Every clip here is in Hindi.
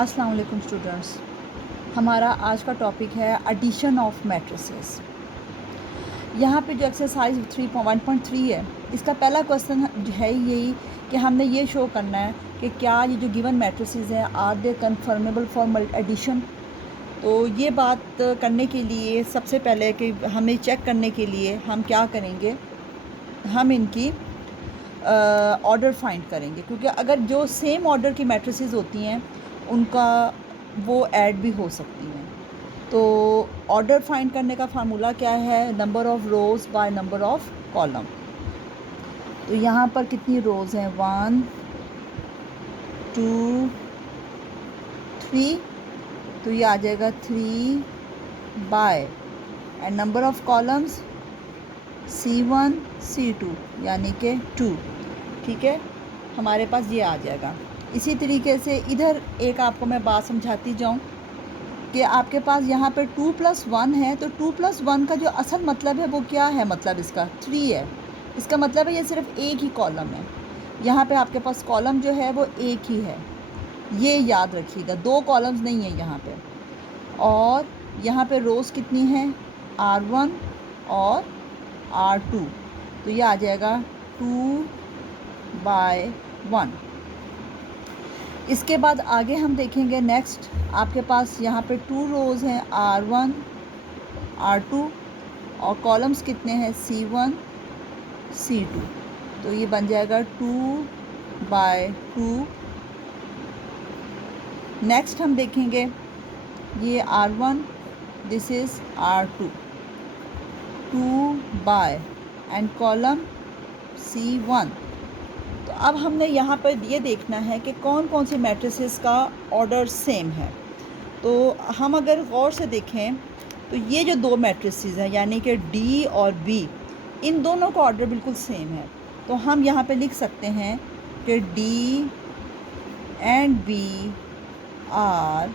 अस्सलाम वालेकुम स्टूडेंट्स। हमारा आज का टॉपिक है एडिशन ऑफ मैट्रिसेस। यहाँ पे जो एक्सरसाइज 3.1.3 है, इसका पहला क्वेश्चन है यही कि हमने ये शो करना है कि क्या ये जो गिवन मैट्रिसेस हैं are they conformable for addition. तो ये बात करने के लिए सबसे पहले कि हमें चेक करने के लिए हम क्या करेंगे, हम इनकी ऑर्डर फाइंड करेंगे, क्योंकि अगर जो सेम ऑर्डर की मैट्रिसेस होती हैं उनका वो ऐड भी हो सकती हैं। तो ऑर्डर फाइंड करने का फार्मूला क्या है? Number of rows by number of column. तो यहाँ पर कितनी रोज़ हैं? 1 2 3। तो ये आ जाएगा 3 by and number of columns C1 C2 यानी कि 2। ठीक है, हमारे पास ये आ जाएगा। इसी तरीके से इधर एक आपको मैं बात समझाती जाऊँ कि आपके पास यहाँ पे 2 + 1 है, तो 2 + 1 का जो असल मतलब है वो क्या है? मतलब इसका 3 है। इसका मतलब है ये सिर्फ एक ही कॉलम है। यहाँ पे आपके पास कॉलम जो है वो एक ही है, ये याद रखिएगा, 2 कॉलम्स नहीं है यहाँ पे। और यहाँ पे रोज़ कितनी हैं? R1 और R2। तो ये आ जाएगा 2 बाय 1। इसके बाद आगे हम देखेंगे नेक्स्ट, आपके पास यहाँ पे 2 रोज़ हैं, R1 R2, और कॉलम्स कितने हैं? C1 C2। तो ये बन जाएगा 2 बाय 2। नेक्स्ट हम देखेंगे ये R1, this is R2, 2 by and column C1। तो अब हमने यहाँ पर ये देखना है कि कौन कौन सी मैट्रिसेस का ऑर्डर सेम है। तो हम अगर गौर से देखें तो ये जो 2 मैट्रिसेस हैं यानी कि D और B, इन दोनों का ऑर्डर बिल्कुल सेम है। तो हम यहाँ पे लिख सकते हैं कि D and B are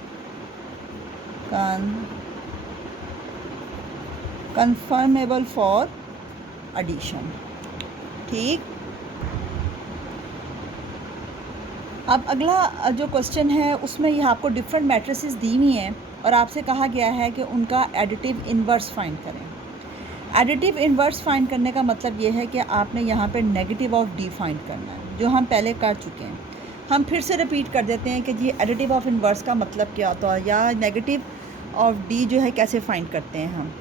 conformable for addition. ठीक, अब अगला जो क्वेश्चन है उसमें ये आपको डिफरेंट मैट्रिसेस दी हुई हैं और आपसे कहा गया है कि उनका एडिटिव इन्वर्स फाइंड करें। एडिटिव इन्वर्स फाइंड करने का मतलब ये है कि आपने यहाँ पे नेगेटिव ऑफ डी फाइंड करना है, जो हम पहले कर चुके हैं। हम फिर से रिपीट कर देते हैं कि जी एडिटिव ऑफ इन्वर्स का मतलब क्या होता है, या नेगेटिव ऑफ डी जो है कैसे फाइंड करते हैं हम।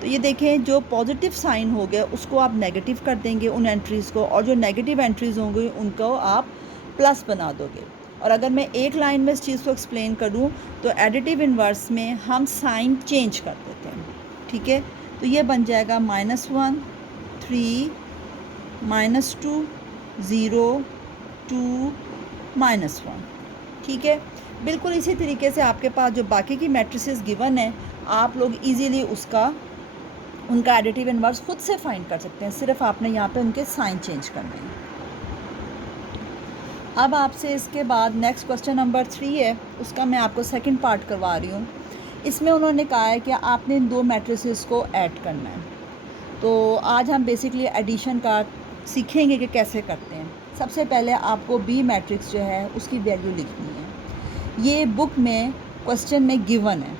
तो ये देखें, जो पॉजिटिव साइन हो गया उसको आप नेगेटिव कर देंगे उन एंट्रीज़ को, और जो नेगेटिव एंट्रीज़ होंगी उनको आप प्लस बना दोगे। और अगर मैं एक लाइन में इस चीज़ को एक्सप्लेन करूँ तो एडिटिव इन्वर्स में हम साइन चेंज कर देते हैं। ठीक है, तो ये बन जाएगा -1 3 -2 0 2 -1। ठीक है, बिल्कुल इसी तरीके से आपके पास जो बाकी की मैट्रिसेस गिवन है, आप लोग इजीली उनका एडिटिव इन्वर्स खुद से फाइंड कर सकते हैं, सिर्फ आपने यहाँ पे उनके साइन चेंज करने हैं। अब आपसे इसके बाद नेक्स्ट क्वेश्चन नंबर 3 है, उसका मैं आपको सेकंड पार्ट करवा रही हूँ। इसमें उन्होंने कहा है कि आपने इन 2 मैट्रिसेस को ऐड करना है। तो आज हम बेसिकली एडिशन का सीखेंगे कि कैसे करते हैं। सबसे पहले आपको बी मैट्रिक्स जो है उसकी वैल्यू लिखनी है। ये बुक में क्वेश्चन में गिवन है,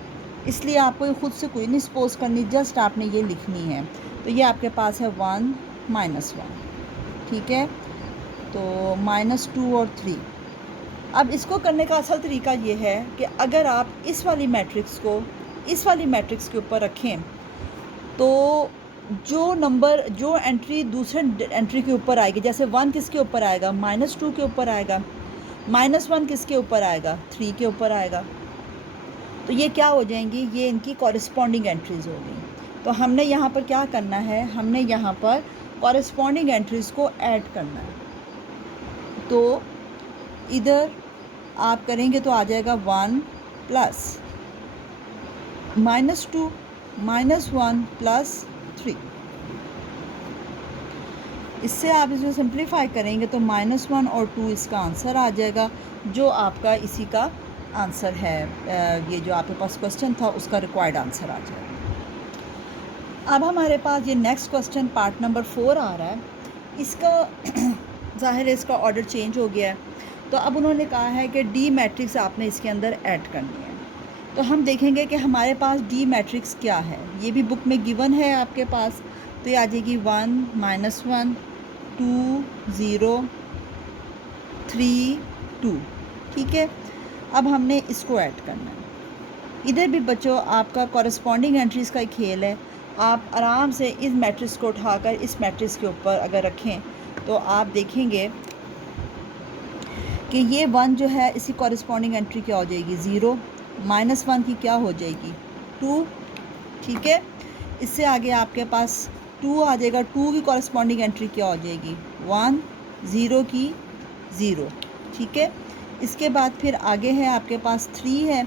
इसलिए आपको खुद से कोई नहीं सपोज करनी, जस्ट आपने ये लिखनी है। तो ये आपके पास है 1 -1। ठीक है, तो -2 और 3। अब इसको करने का असल तरीका ये है कि अगर आप इस वाली मैट्रिक्स को इस वाली मैट्रिक्स के ऊपर रखें तो जो एंट्री दूसरे एंट्री के ऊपर आएगी, जैसे 1 किसके ऊपर आएगा? -2 के ऊपर आएगा। -1 किसके ऊपर आएगा? 3 के ऊपर आएगा। तो ये क्या हो जाएंगी? ये इनकी कॉरेस्पॉन्डिंग एंट्रीज़ होगी। तो हमने यहाँ पर क्या करना है? हमने यहाँ पर कॉरेस्पॉन्डिंग एंट्रीज़ को ऐड करना है। तो इधर आप करेंगे तो आ जाएगा 1 प्लस -2 -1 प्लस 3। इससे आप इसको सिंप्लीफाई करेंगे तो -1 और 2 इसका आंसर आ जाएगा, जो आपका इसी का आंसर है। ये जो आपके पास क्वेश्चन था उसका रिक्वायर्ड आंसर आ जाएगा। अब हमारे पास ये नेक्स्ट क्वेश्चन पार्ट नंबर 4 आ रहा है। इसका ज़ाहिर है इसका ऑर्डर चेंज हो गया है। तो अब उन्होंने कहा है कि डी मैट्रिक्स आपने इसके अंदर ऐड करनी है। तो हम देखेंगे कि हमारे पास डी मैट्रिक्स क्या है। ये भी बुक में गिवन है आपके पास। तो ये आ जाएगी 1 -1 2 0 3 2। ठीक है, अब हमने इसको ऐड करना है। इधर भी बच्चों आपका कॉरस्पॉन्डिंग एंट्रीज़ का एक खेल है। आप आराम से इस मैट्रिक्स को उठाकर इस मैट्रिक्स के ऊपर अगर रखें तो आप देखेंगे कि ये 1 जो है इसकी कॉरस्पॉन्डिंग एंट्री क्या हो जाएगी 0, -1 की क्या हो जाएगी 2। ठीक है, इससे आगे आपके पास 2 आ जाएगा, 2 की कॉरस्पॉन्डिंग एंट्री क्या हो जाएगी 1, 0 की 0। ठीक है, इसके बाद फिर आगे है आपके पास 3 है,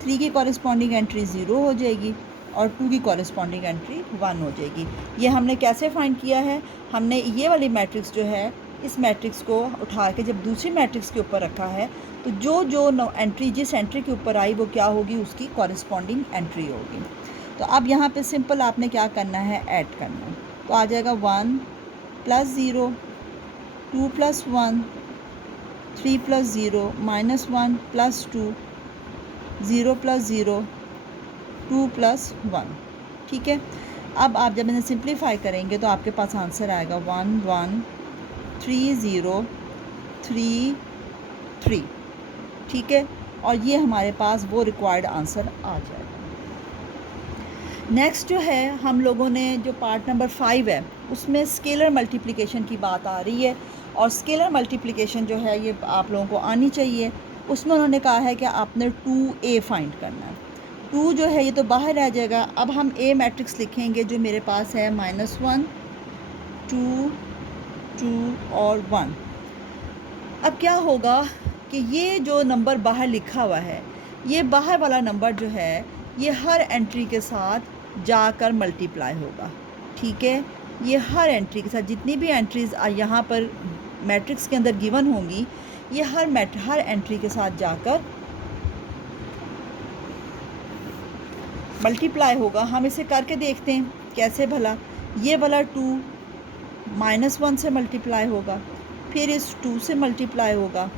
3 की कॉरस्पॉन्डिंग एंट्री 0 हो जाएगी और 2 की कॉरस्पॉन्डिंग एंट्री 1 हो जाएगी। ये हमने कैसे फाइंड किया है, हमने ये वाली मैट्रिक्स जो है इस मैट्रिक्स को उठा के जब दूसरी मैट्रिक्स के ऊपर रखा है तो जो एंट्री जिस एंट्री के ऊपर आई वो क्या होगी, उसकी कॉरस्पॉन्डिंग एंट्री होगी। तो अब यहाँ पे सिंपल आपने क्या करना है, ऐड करना है। तो आ जाएगा 1 + 0 2 + 1 3 + 0 -1 + 2 0 + 0 2 + 1। ठीक है, अब आप जब इन्हें सिंप्लीफाई करेंगे तो आपके पास आंसर आएगा 1 1 3 0 3 3। ठीक है, और ये हमारे पास वो रिक्वायर्ड आंसर आ जाएगा। नेक्स्ट जो है हम लोगों ने जो पार्ट नंबर 5 है उसमें स्केलर मल्टीप्लिकेशन की बात आ रही है और स्केलर मल्टीप्लिकेशन जो है ये आप लोगों को आनी चाहिए। उसमें उन्होंने कहा है कि आपने 2a फाइंड करना है। 2 जो है ये तो बाहर रह जाएगा। अब हम a मैट्रिक्स लिखेंगे जो मेरे पास है -1 2 2 और 1। अब क्या होगा कि ये जो नंबर बाहर लिखा हुआ है, ये बाहर वाला नंबर जो है ये हर एंट्री के साथ जाकर मल्टीप्लाई होगा। ठीक है, ये हर एंट्री के साथ जितनी भी एंट्रीज़ यहाँ पर मैट्रिक्स के अंदर गिवन होंगी ये हर एंट्री के साथ जाकर मल्टीप्लाई होगा। हम इसे करके देखते हैं कैसे भला। ये वाला 2 -1 से मल्टीप्लाई होगा, फिर इस 2 से मल्टीप्लाई होगा,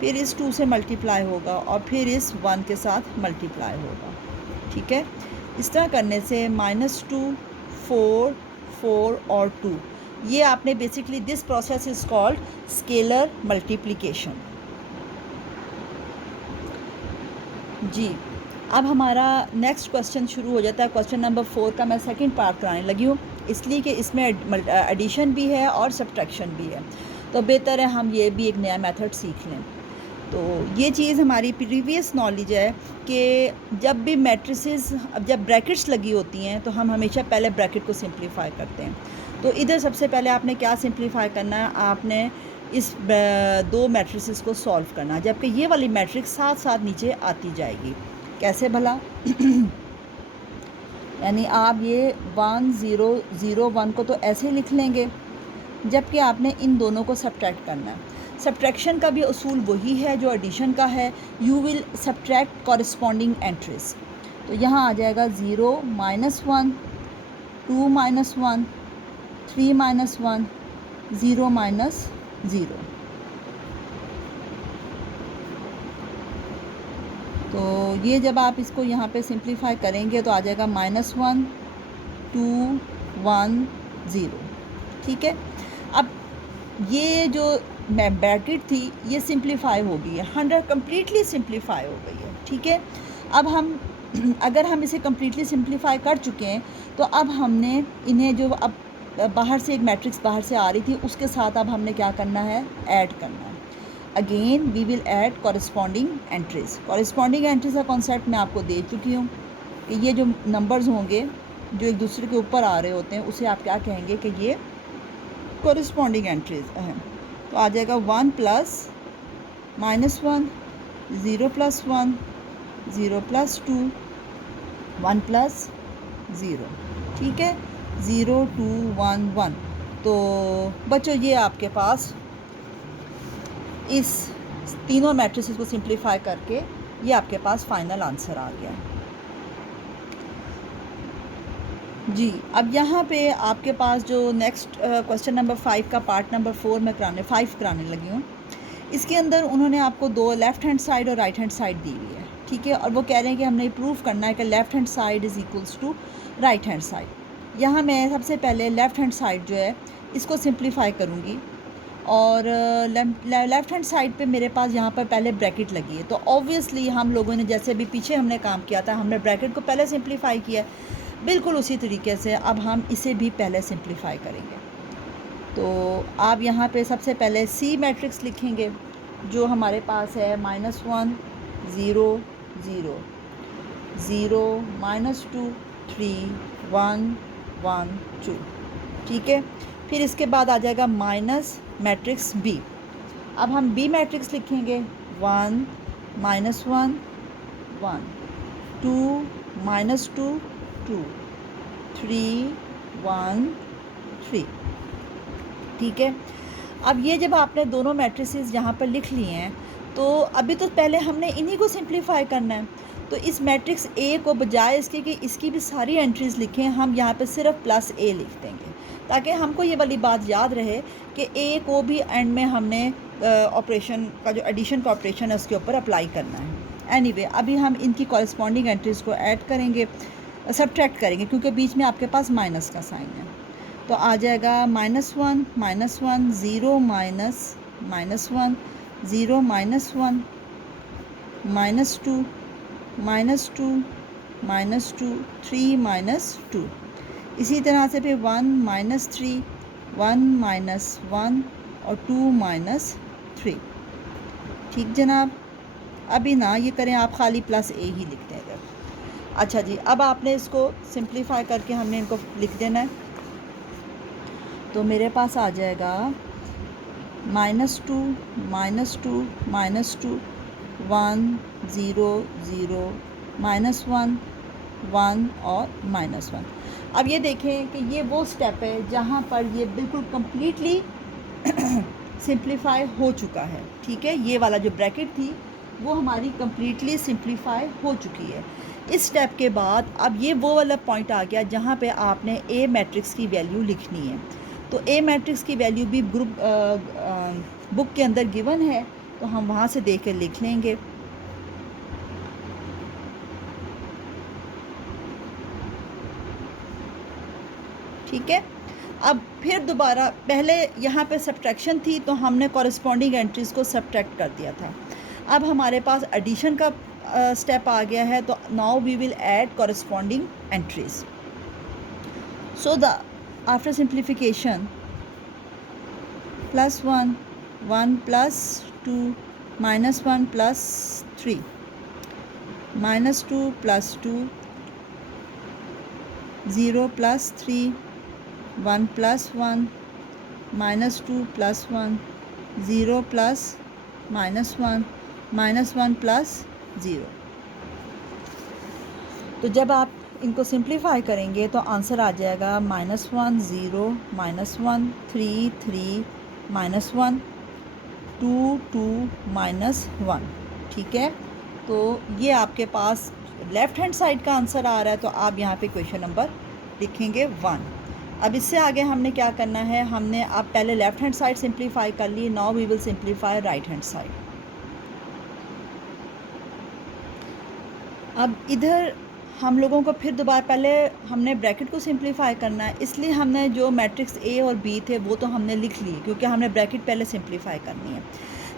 फिर इस 2 से मल्टीप्लाई होगा और फिर इस 1 के साथ मल्टीप्लाई होगा। ठीक है, इस तरह करने से -2 4 4 और 2, ये आपने basically this process is called scalar multiplication. जी, अब हमारा नेक्स्ट क्वेश्चन शुरू हो जाता है। क्वेश्चन नंबर 4 का मैं सेकंड पार्ट कराने लगी हूँ इसलिए कि इसमें एडिशन भी है और सब्ट्रैक्शन भी है, तो बेहतर है हम ये भी एक नया मेथड सीख लें। तो ये चीज़ हमारी प्रीवियस नॉलेज है कि जब भी मैट्रिसेस जब ब्रैकेट्स लगी होती हैं तो हम हमेशा पहले ब्रैकेट को सिंप्लीफाई करते हैं। तो इधर सबसे पहले आपने क्या सिंप्लीफाई करना है, आपने इस 2 मैट्रिसेस को सॉल्व करना है, जबकि ये वाली मैट्रिक्स साथ साथ नीचे आती जाएगी। कैसे भला यानी आप ये 1 0 0 1 को तो ऐसे लिख लेंगे, जबकि आपने इन दोनों को सब्ट्रैक्ट करना है। सब्ट्रैक्शन का भी उसूल वही है जो एडिशन का है। You will subtract corresponding entries. तो यहाँ आ जाएगा 0 -1 2 -1 3 -1 0 -0। तो ये जब आप इसको यहाँ पे सिंप्लीफाई करेंगे तो आ जाएगा -1 2 1 0। ठीक है, अब ये जो ब्रैकेट थी ये सिंप्लीफाई हो गई है, 100 कम्प्लीटली सिंप्लीफाई हो गई है। ठीक है, अब हम अगर हम इसे कम्प्लीटली सिंप्लीफाई कर चुके हैं तो अब हमने इन्हें जो अब बाहर से एक मैट्रिक्स बाहर से आ रही थी उसके साथ अब हमने क्या करना है, ऐड करना है। Again we will add corresponding entries. Corresponding entries का कॉन्सेप्ट मैं आपको दे चुकी हूँ कि ये जो नंबर्स होंगे जो एक दूसरे के ऊपर आ रहे होते हैं उसे आप क्या कहेंगे कि ये कॉरस्पॉन्डिंग एंट्रीज़ हैं। तो आ जाएगा 1 + -1 0 + 1 0 + 2 1 + 0। ठीक है, 0 2 1 1। तो बच्चों ये आपके पास इस तीनों मैट्रिसेस को सिंप्लीफाई करके ये आपके पास फाइनल आंसर आ गया। जी, अब यहाँ पे आपके पास जो नेक्स्ट क्वेश्चन नंबर 5 का पार्ट नंबर 4 में 5 कराने लगी हूँ। इसके अंदर उन्होंने आपको दो लेफ़्ट हैंड साइड और राइट हैंड साइड दी हुई है, ठीक है, और वो कह रहे हैं कि हमने प्रूव करना है कि left hand side is equals to right hand side. यहाँ मैं सबसे पहले लेफ़्ट हैंड साइड जो है इसको सिंप्लीफाई करूँगी, और लेफ़्ट हैंड साइड पे मेरे पास यहाँ पर पहले ब्रैकेट लगी है, तो ऑब्वियसली हम लोगों ने जैसे अभी पीछे हमने काम किया था, हमने ब्रैकेट को पहले सिंप्लीफाई किया है, बिल्कुल उसी तरीके से अब हम इसे भी पहले सिंप्लीफाई करेंगे। तो आप यहाँ पे सबसे पहले सी मैट्रिक्स लिखेंगे जो हमारे पास है -1 0 0 0 -2 3 1 1 2, ठीक है। फिर इसके बाद आ जाएगा माइनस मैट्रिक्स बी। अब हम बी मैट्रिक्स लिखेंगे 1 -1 1 2 -2 2 3 1 3, ठीक है। अब ये जब आपने दोनों मैट्रिसेस यहाँ पर लिख लिए हैं, तो अभी तो पहले हमने इन्हीं को सिंप्लीफाई करना है। तो इस मैट्रिक्स ए को बजाय इसके कि इसकी भी सारी एंट्रीज़ लिखें, हम यहाँ पे सिर्फ प्लस ए लिख देंगे, ताकि हमको ये वाली बात याद रहे कि ए को भी एंड में हमने ऑपरेशन का जो एडिशन का ऑपरेशन है उसके ऊपर अप्लाई करना है। एनीवे, अभी हम इनकी कॉरस्पॉन्डिंग एंट्रीज़ को ऐड करेंगे, सब्ट्रैक्ट करेंगे, क्योंकि बीच में आपके पास माइनस का साइन है। तो आ जाएगा -1 -1 0 -1 0 -1 -2 -2 3 -2, इसी तरह से फिर 1 -3 1 -1 और 2 -3, ठीक जनाब। अभी ना ये करें, आप खाली प्लस ए ही लिख दें इधर। अच्छा जी, अब आपने इसको सिंप्लीफाई करके हमने इनको लिख देना है। तो मेरे पास आ जाएगा -2 -2 -2 1 0 0 -1 1 और -1। अब ये देखें कि ये वो स्टेप है जहाँ पर ये बिल्कुल कम्प्लीटली सिंप्लीफाई हो चुका है, ठीक है। ये वाला जो ब्रैकेट थी वो हमारी कम्प्लीटली सिंप्लीफाई हो चुकी है। इस स्टेप के बाद अब ये वो वाला पॉइंट आ गया जहाँ पे आपने ए मैट्रिक्स की वैल्यू लिखनी है। तो ए मैट्रिक्स की वैल्यू भी ग्रुप बुक के अंदर गिवन है, तो हम वहाँ से देख कर लिख लेंगे। ठीक है। अब फिर दोबारा पहले यहाँ पे सब्ट्रैक्शन थी, तो हमने कॉरस्पॉन्डिंग एंट्रीज़ को सब्ट्रैक्ट कर दिया था। अब हमारे पास एडिशन का स्टेप आ गया है, तो now we will add corresponding entries. So the after simplification +1 1 +2 -1 +3 -2 +2 0 +3 1 +1 -2 +1 0 +(-1) -1 +0। तो जब आप इनको सिंप्लीफाई करेंगे तो आंसर आ जाएगा -1 0 -1 3 3 -1 2 2 -1, ठीक है। तो ये आपके पास लेफ़्ट हैंड साइड का आंसर आ रहा है, तो आप यहाँ पे क्वेश्चन नंबर लिखेंगे 1। अब इससे आगे हमने क्या करना है, हमने आप पहले लेफ़्ट हैंड साइड सिंप्लीफाई कर ली, now we will simplify right hand side. अब इधर हम लोगों को फिर दोबारा पहले हमने ब्रैकेट को सिंप्लीफाई करना है, इसलिए हमने जो मैट्रिक्स ए और बी थे वो तो हमने लिख लिए, क्योंकि हमने ब्रैकेट पहले सिंप्लीफाई करनी है।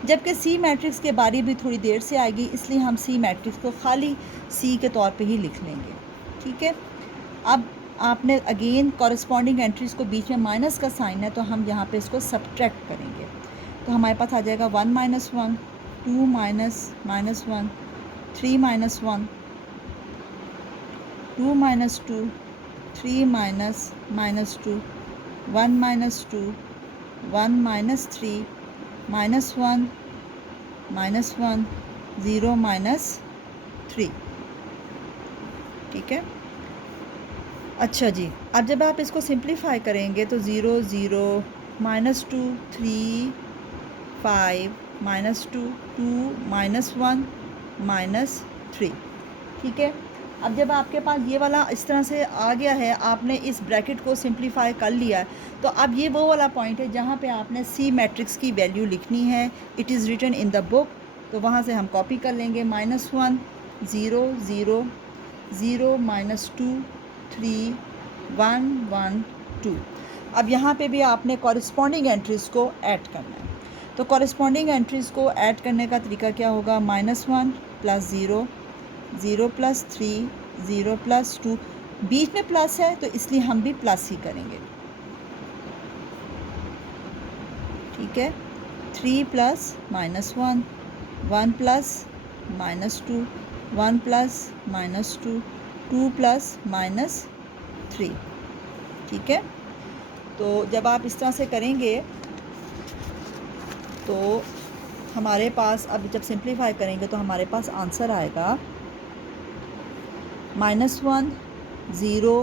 जबकि सी मैट्रिक्स के बारी भी थोड़ी देर से आएगी, इसलिए हम सी मैट्रिक्स को खाली सी के तौर पे ही लिख लेंगे, ठीक है। अब आपने अगेन कॉरस्पॉन्डिंग एंट्रीज़ को बीच में माइनस का साइन है, तो हम यहाँ पे इसको सब्ट्रैक्ट करेंगे। तो हमारे पास आ जाएगा 1 -1 2 -1 3 -1 2 -2 3 -2 1 -2 1 -3 -1 -1 0 -3, ठीक है। अच्छा जी, अब जब आप इसको सिंप्लीफाई करेंगे तो 0 0 -2 3 5 -2 2 -1 -3, ठीक है। अब जब आपके पास ये वाला इस तरह से आ गया है, आपने इस ब्रैकेट को सिंप्लीफाई कर लिया है, तो अब ये वो वाला पॉइंट है जहाँ पे आपने सी मैट्रिक्स की वैल्यू लिखनी है। It is written in the book, तो वहाँ से हम कॉपी कर लेंगे। -1 0 0 0 -2 3 1 1 2। अब यहाँ पे भी आपने कॉरस्पॉन्डिंग एंट्रीज़ को ऐड करना है। तो कॉरस्पॉन्डिंग एंट्रीज़ को ऐड करने का तरीका क्या होगा? -1 + 0 0 + 3 0 + 2, बीच में प्लस है तो इसलिए हम भी प्लस ही करेंगे, ठीक है। 3 + -1 1 + -2 1 + -2 2 + -3, ठीक है। तो जब आप इस तरह से करेंगे तो हमारे पास, अब जब सिंप्लीफाई करेंगे तो हमारे पास आंसर आएगा -1 0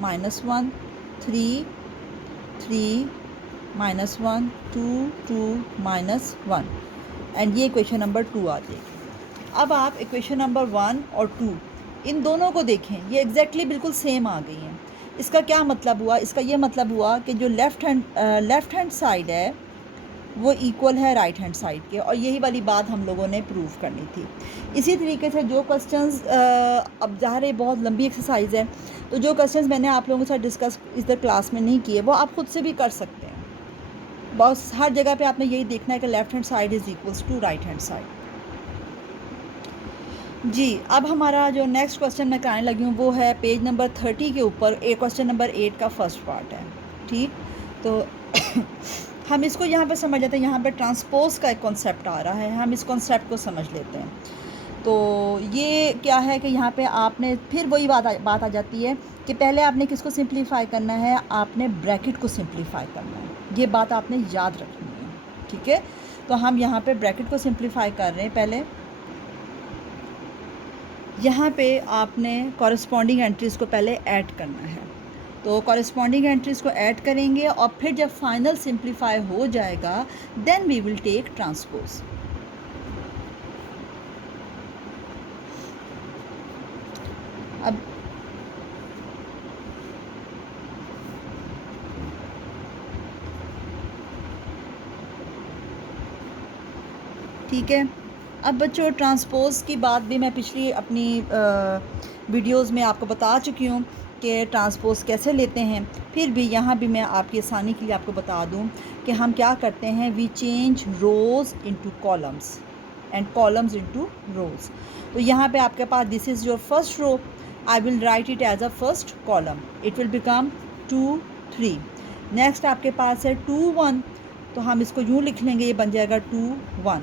-1 3 3 -1 2 2 -1, एंड ये इक्वेशन नंबर 2 आ जाएगी। अब आप इक्वेशन नंबर 1 और 2 इन दोनों को देखें, ये एग्जैक्टली बिल्कुल सेम आ गई हैं। इसका क्या मतलब हुआ? इसका ये मतलब हुआ कि जो लेफ़्ट हैंड साइड है वो इक्वल है राइट हैंड साइड के, और यही वाली बात हम लोगों ने प्रूव करनी थी। इसी तरीके से जो क्वेश्चंस, अब ज़ाहिर है बहुत लंबी एक्सरसाइज है, तो जो क्वेश्चंस मैंने आप लोगों के साथ डिस्कस इधर क्लास में नहीं किए वो आप खुद से भी कर सकते हैं। बस हर जगह पे आपने यही देखना है कि left hand side is equals to right hand side. जी, अब हमारा जो नेक्स्ट क्वेश्चन मैं कराने लगी हूँ वो है पेज नंबर 30 के ऊपर, क्वेश्चन नंबर 8 का फर्स्ट पार्ट है, ठीक। तो हम इसको यहाँ पे समझ लेते हैं। यहाँ पे ट्रांसपोज का एक कॉन्सेप्ट आ रहा है, हम इस कॉन्सेप्ट को समझ लेते हैं। तो ये क्या है कि यहाँ पे आपने फिर वही बात आ जाती है कि पहले आपने किसको सिंप्लीफाई करना है? आपने ब्रैकेट को सिंप्लीफाई करना है। ये बात आपने याद रखनी है, ठीक है। तो हम यहाँ पे ब्रैकेट को सिंप्लीफाई कर रहे हैं। पहले यहाँ पे आपने कॉरस्पॉन्डिंग एंट्रीज़ को पहले ऐड करना है। तो कॉरस्पॉन्डिंग एंट्रीज़ को ऐड करेंगे और फिर जब फाइनल सिंप्लीफाई हो जाएगा then we will take transpose. अब ठीक है, अब बच्चों ट्रांसपोज़ की बात भी मैं पिछली अपनी वीडियोस में आपको बता चुकी हूँ कि ट्रांसपोज़ कैसे लेते हैं। फिर भी यहाँ भी मैं आपकी आसानी के लिए आपको बता दूँ कि हम क्या करते हैं, we change rows into columns and columns into rows. तो यहाँ पे आपके पास this is your first row, I will write it as a first column, it will become 2 3। Next आपके पास है 2 1, तो हम इसको यूँ लिख लेंगे, ये बन जाएगा 2 1,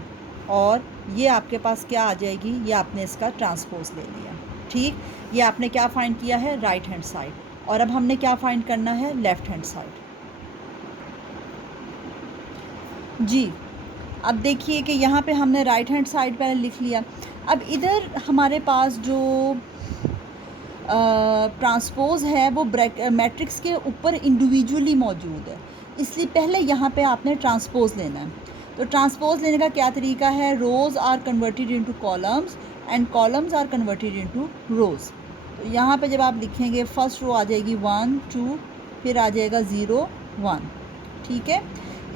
और ये आपके पास क्या आ जाएगी, ये आपने इसका ट्रांसपोज ले लिया, ठीक। ये आपने क्या फाइंड किया है? Right hand side. और अब हमने क्या फाइंड करना है? Left hand side. जी, अब देखिए कि यहाँ पे हमने राइट हैंड साइड पहले लिख लिया। अब इधर हमारे पास जो ट्रांसपोज है वो मैट्रिक्स के ऊपर इंडिविजुअली मौजूद है, इसलिए पहले यहाँ पे आपने ट्रांसपोज लेना है। तो ट्रांसपोज लेने का क्या तरीका है? Rows are converted into columns and columns are converted into rows. तो यहाँ पे जब आप लिखेंगे फर्स्ट रो आ जाएगी 1 2, फिर आ जाएगा 0 1, ठीक है।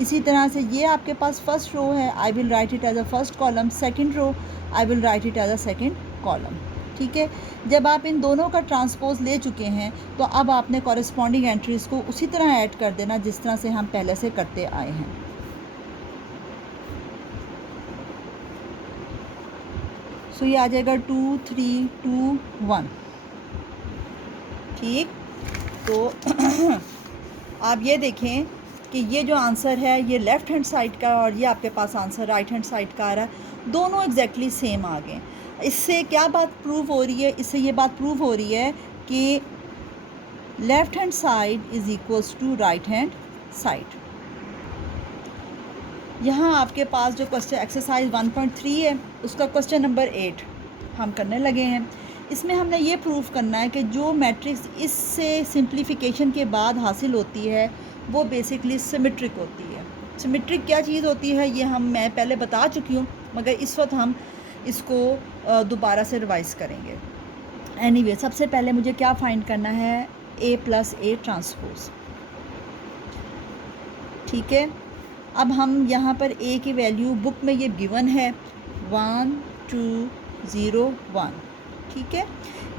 इसी तरह से ये आपके पास फर्स्ट रो है, I will write it as a first column. Second row I will write it as a second column, ठीक है। जब आप इन दोनों का ट्रांसपोज ले चुके हैं तो अब आपने कॉरस्पॉन्डिंग एंट्रीज़ को उसी तरह ऐड कर देना जिस तरह से हम पहले से करते आए हैं। सो ये आ जाएगा 2 3 2 1, ठीक। तो आप ये देखें कि ये जो आंसर है ये लेफ़्ट हैंड साइड का और ये आपके पास आंसर राइट हैंड साइड का आ रहा है, दोनों एग्जैक्टली सेम आ गए। इससे क्या बात प्रूव हो रही है? इससे ये बात प्रूव हो रही है कि left hand side is equals to right hand side. यहाँ आपके पास जो क्वेश्चन एक्सरसाइज 1.3 है उसका क्वेश्चन नंबर 8 हम करने लगे हैं। इसमें हमने ये प्रूव करना है कि जो मैट्रिक्स इससे सिंप्लीफिकेशन के बाद हासिल होती है वो बेसिकली सिमेट्रिक होती है। सिमेट्रिक क्या चीज़ होती है ये मैं पहले बता चुकी हूँ, मगर इस वक्त हम इसको दोबारा से रिवाइज़ करेंगे। एनीवे सबसे पहले मुझे क्या फाइंड करना है, ए प्लस ए ट्रांसपोज। ठीक है, अब हम यहाँ पर ए की वैल्यू बुक में ये गिवन है 1 2 0 1। ठीक है,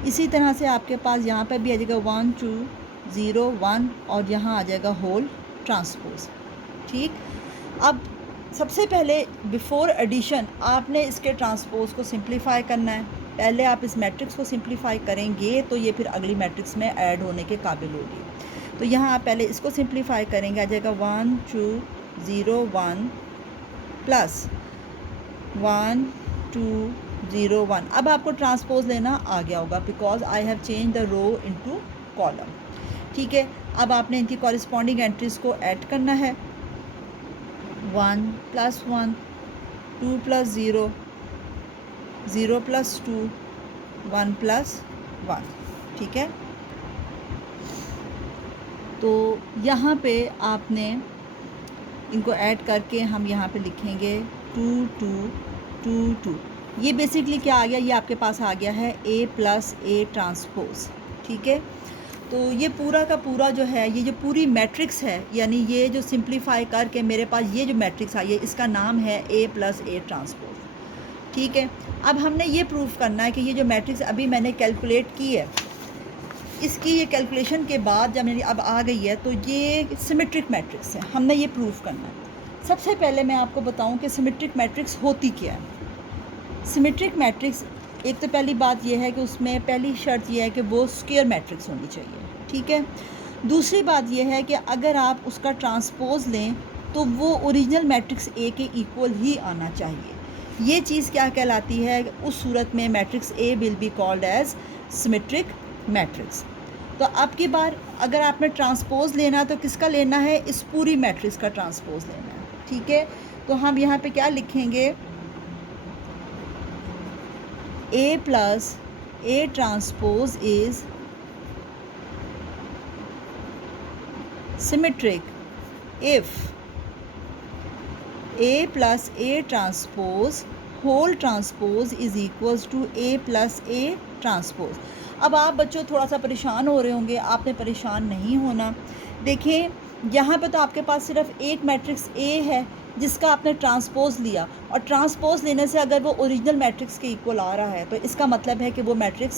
इसी तरह से आपके पास यहाँ पर भी आ जाएगा 1 2 0 1 और यहाँ आ जाएगा होल ट्रांसपोज। ठीक, अब सबसे पहले बिफोर एडिशन आपने इसके ट्रांसपोज को सिंप्लीफाई करना है। पहले आप इस मैट्रिक्स को सिंप्लीफाई करेंगे तो ये फिर अगली मैट्रिक्स में ऐड होने के काबिल होगी। तो यहाँ आप पहले इसको सिंप्लीफाई करेंगे, आ जाएगा 1 2 0 1 प्लस 1 2 0 1। अब आपको ट्रांसपोज लेना आ गया होगा because I have change the row into column. ठीक है, अब आपने इनकी कॉरिस्पॉन्डिंग एंट्रीज को ऐड करना है, 1 प्लस 1 2 प्लस 0 0 प्लस 2 1 प्लस 1। ठीक है, तो यहाँ पे आपने इनको ऐड करके हम यहाँ पे लिखेंगे 2 2 2 2। ये बेसिकली क्या आ गया, ये आपके पास आ गया है ए प्लस ए ट्रांसपोज। ठीक है, तो ये पूरा का पूरा जो है, ये जो पूरी मैट्रिक्स है, यानी ये जो सिंप्लीफाई करके मेरे पास ये जो मैट्रिक्स आई है इसका नाम है ए प्लस ए ट्रांसपोज। ठीक है, अब हमने ये प्रूफ करना है कि ये जो मैट्रिक्स अभी मैंने कैलकुलेट की है, इसकी ये कैलकुलेशन के बाद जब मेरी अब आ गई है तो ये सिमेट्रिक मैट्रिक्स है, हमने ये प्रूफ करना है। सबसे पहले मैं आपको बताऊं कि सिमेट्रिक मैट्रिक्स होती क्या है। सिमेट्रिक मैट्रिक्स, एक तो पहली बात ये है कि उसमें पहली शर्त यह है कि वो स्क्वायर मैट्रिक्स होनी चाहिए। ठीक है, दूसरी बात यह है कि अगर आप उसका ट्रांसपोज लें तो वो ओरिजिनल मैट्रिक्स ए के इक्वल ही आना चाहिए। ये चीज़ क्या कहलाती है, उस सूरत में matrix A will be called as symmetric matrix. तो अब की बार अगर आपने ट्रांसपोज लेना तो किसका लेना है, इस पूरी मैट्रिक्स का ट्रांसपोज लेना है। ठीक है, तो हम यहाँ पे क्या लिखेंगे, A plus A transpose is symmetric if A plus A transpose whole transpose is equals to A plus A transpose. अब आप बच्चों थोड़ा सा परेशान हो रहे होंगे, आपने परेशान नहीं होना। देखें, यहाँ पे तो आपके पास सिर्फ एक मैट्रिक्स ए है जिसका आपने ट्रांसपोज लिया, और ट्रांसपोज लेने से अगर वो ओरिजिनल मैट्रिक्स के इक्वल आ रहा है तो इसका मतलब है कि वो मैट्रिक्स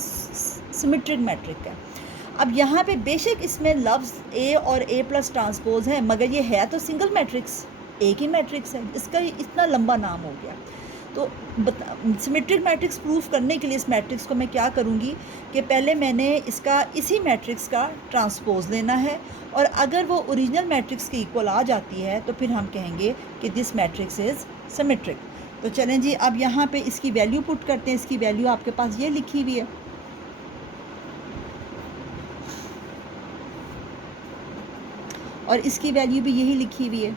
सिमेट्रिक मैट्रिक है। अब यहाँ पे बेशक इसमें लफ्ज़ ए और ए प्लस ट्रांसपोज है, मगर ये है तो सिंगल मैट्रिक्स, एक ही मैट्रिक्स है, इसका इतना लंबा नाम हो गया। तो सिमेट्रिक मैट्रिक्स प्रूफ करने के लिए इस मैट्रिक्स को मैं क्या करूँगी कि पहले मैंने इसका इसी मैट्रिक्स का ट्रांसपोज लेना है, और अगर वो ओरिजिनल मैट्रिक्स के इक्वल आ जाती है तो फिर हम कहेंगे कि दिस मैट्रिक्स इज़ सिमेट्रिक। तो चलें जी, अब यहाँ पे इसकी वैल्यू पुट करते हैं। इसकी वैल्यू आपके पास ये लिखी हुई है, और इसकी वैल्यू भी यही लिखी हुई है।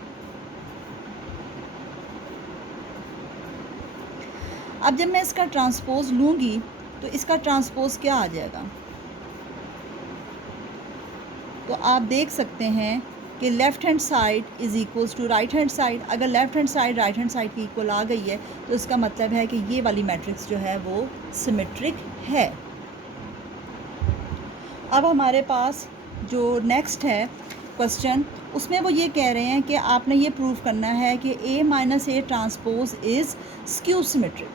अब जब मैं इसका ट्रांसपोज लूँगी तो इसका ट्रांसपोज क्या आ जाएगा, तो आप देख सकते हैं कि left hand side is equals to right hand side. अगर left hand side right hand side की इक्वल आ गई है तो इसका मतलब है कि ये वाली मैट्रिक्स जो है वो सिमेट्रिक है। अब हमारे पास जो नेक्स्ट है क्वेश्चन, उसमें वो ये कह रहे हैं कि आपने ये प्रूव करना है कि A minus A transpose is skew symmetric.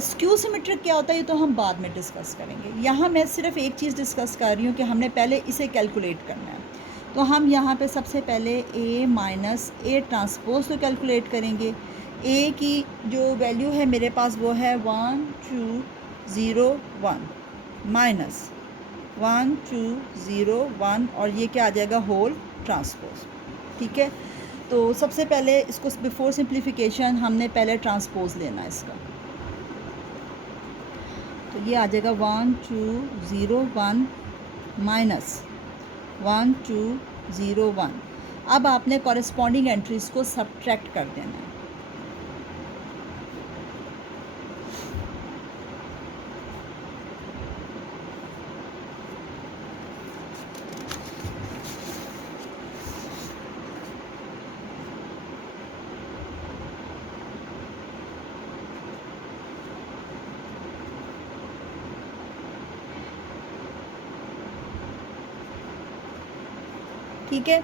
Skew symmetric क्या होता है ये तो हम बाद में डिस्कस करेंगे। यहाँ मैं सिर्फ एक चीज़ डिस्कस कर रही हूँ कि हमने पहले इसे कैलकुलेट करना है। तो हम यहाँ पे सबसे पहले ए माइनस ए ट्रांसपोज को कैलकुलेट करेंगे। ए की जो वैल्यू है मेरे पास वो है 1 2 0 1 माइनस 1 2 0 1, और ये क्या आ जाएगा, होल ट्रांसपोज। ठीक है, तो सबसे पहले इसको बिफोर सिंप्लीफिकेशन हमने पहले ट्रांसपोज लेना है इसका। तो ये आ जाएगा 1 2 0 1 माइनस 1 2 0 1। अब आपने कॉरेस्पॉन्डिंग एंट्रीज़ को सब्ट्रैक्ट कर देना है। ठीक है।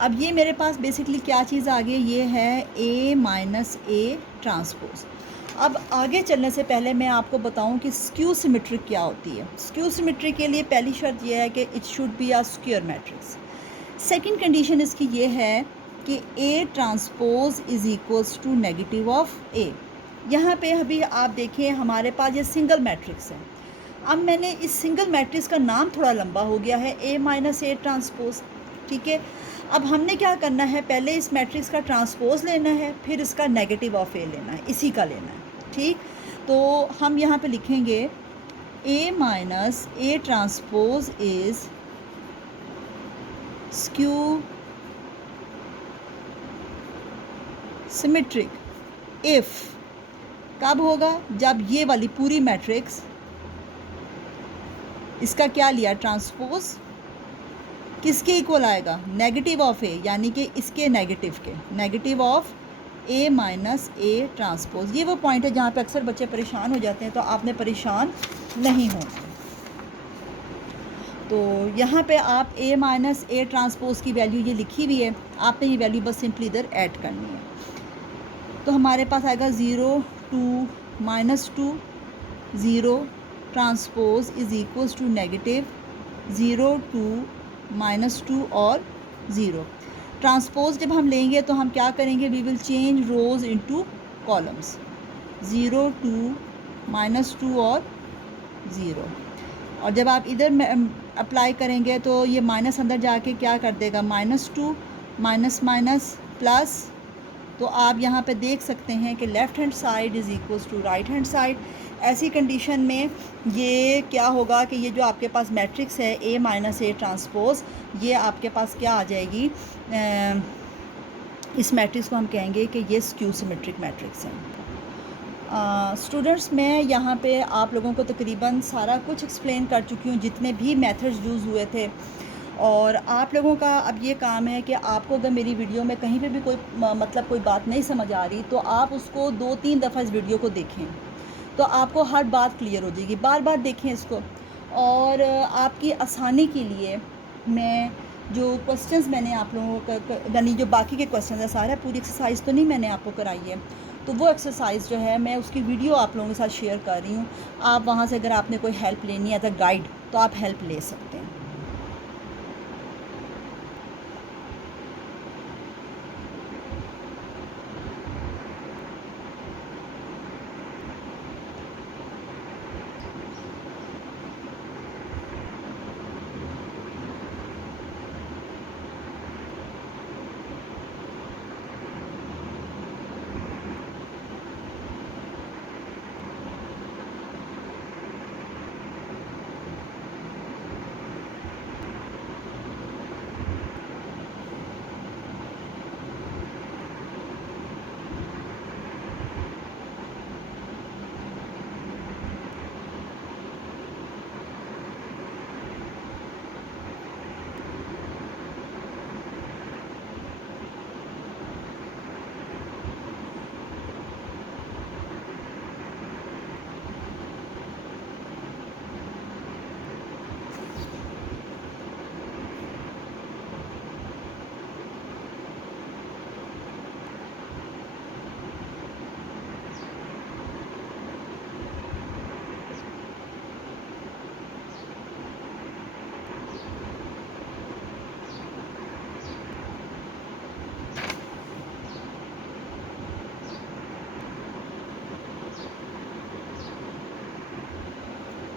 अब ये मेरे पास बेसिकली क्या चीज़ आ गई, ये है A माइनस ए ट्रांसपोज। अब आगे चलने से पहले मैं आपको बताऊं कि स्क्यू सिमेट्रिक क्या होती है। स्क्यू सिमेट्रिक के लिए पहली शर्त यह है कि it should be a square matrix. Second condition इसकी ये है कि A transpose is equals to negative of A। यहाँ पे अभी आप देखें हमारे पास ये सिंगल मैट्रिक्स है। अब मैंने इस सिंगल मैट्रिक्स का नाम थोड़ा लंबा हो गया है, A माइनस ए ट्रांसपोज। ठीक है, अब हमने क्या करना है, पहले इस मैट्रिक्स का ट्रांसपोज लेना है, फिर इसका नेगेटिव ऑफ ए लेना है, इसी का लेना है। ठीक, तो हम यहाँ पे लिखेंगे A minus A transpose is skew symmetric if, कब होगा, जब ये वाली पूरी मैट्रिक्स इसका क्या लिया, ट्रांसपोज किसके इक्वल आएगा, नेगेटिव ऑफ ए, यानी कि इसके नेगेटिव के, negative of A minus A transpose. ये वो पॉइंट है जहाँ पे अक्सर बच्चे परेशान हो जाते हैं, तो आपने परेशान नहीं होना। तो यहाँ पे आप A माइनस ए ट्रांसपोज की वैल्यू ये लिखी हुई है, आपने ये वैल्यू बस सिंपली इधर ऐड करनी है। तो हमारे पास आएगा 0 2 -2 0 transpose is equals to negative 0 2 -2 और 0। ट्रांसपोज जब हम लेंगे तो हम क्या करेंगे, we will change rows into columns, 0 2 -2 और 0। और जब आप इधर अप्लाई करेंगे तो ये माइनस अंदर जाके क्या कर देगा, -2 माइनस माइनस प्लस। तो आप यहाँ पे देख सकते हैं कि left hand side is equals to right hand side. ऐसी कंडीशन में ये क्या होगा कि ये जो आपके पास मैट्रिक्स है A माइनस ए ट्रांसपोज, ये आपके पास क्या आ जाएगी, इस मैट्रिक्स को हम कहेंगे कि ये स्क्यू सिमेट्रिक मैट्रिक्स है। स्टूडेंट्स, मैं यहाँ पे आप लोगों को तकरीबन सारा कुछ एक्सप्लेन कर चुकी हूँ, जितने भी मेथड्स यूज़ हुए थे। और आप लोगों का अब ये काम है कि आपको अगर मेरी वीडियो में कहीं पे भी कोई मतलब कोई बात नहीं समझ आ रही, तो आप उसको 2-3 दफ़ा इस वीडियो को देखें, तो आपको हर बात क्लियर हो जाएगी। बार बार देखें इसको। और आपकी आसानी के लिए मैं जो क्वेश्चंस मैंने आप लोगों का यानी जो बाकी के क्वेश्चंस है, सारा पूरी एक्सरसाइज तो नहीं मैंने आपको कराई है, तो वो एक्सरसाइज जो है मैं उसकी वीडियो आप लोगों के साथ शेयर कर रही हूँ। आप वहाँ से अगर आपने कोई हेल्प लेनी है एज अ गाइड, तो आप हेल्प ले सकते हैं।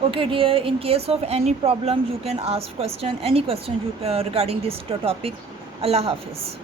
Okay dear, in case of any problem you can ask question, any question you regarding this topic. Allah Hafiz.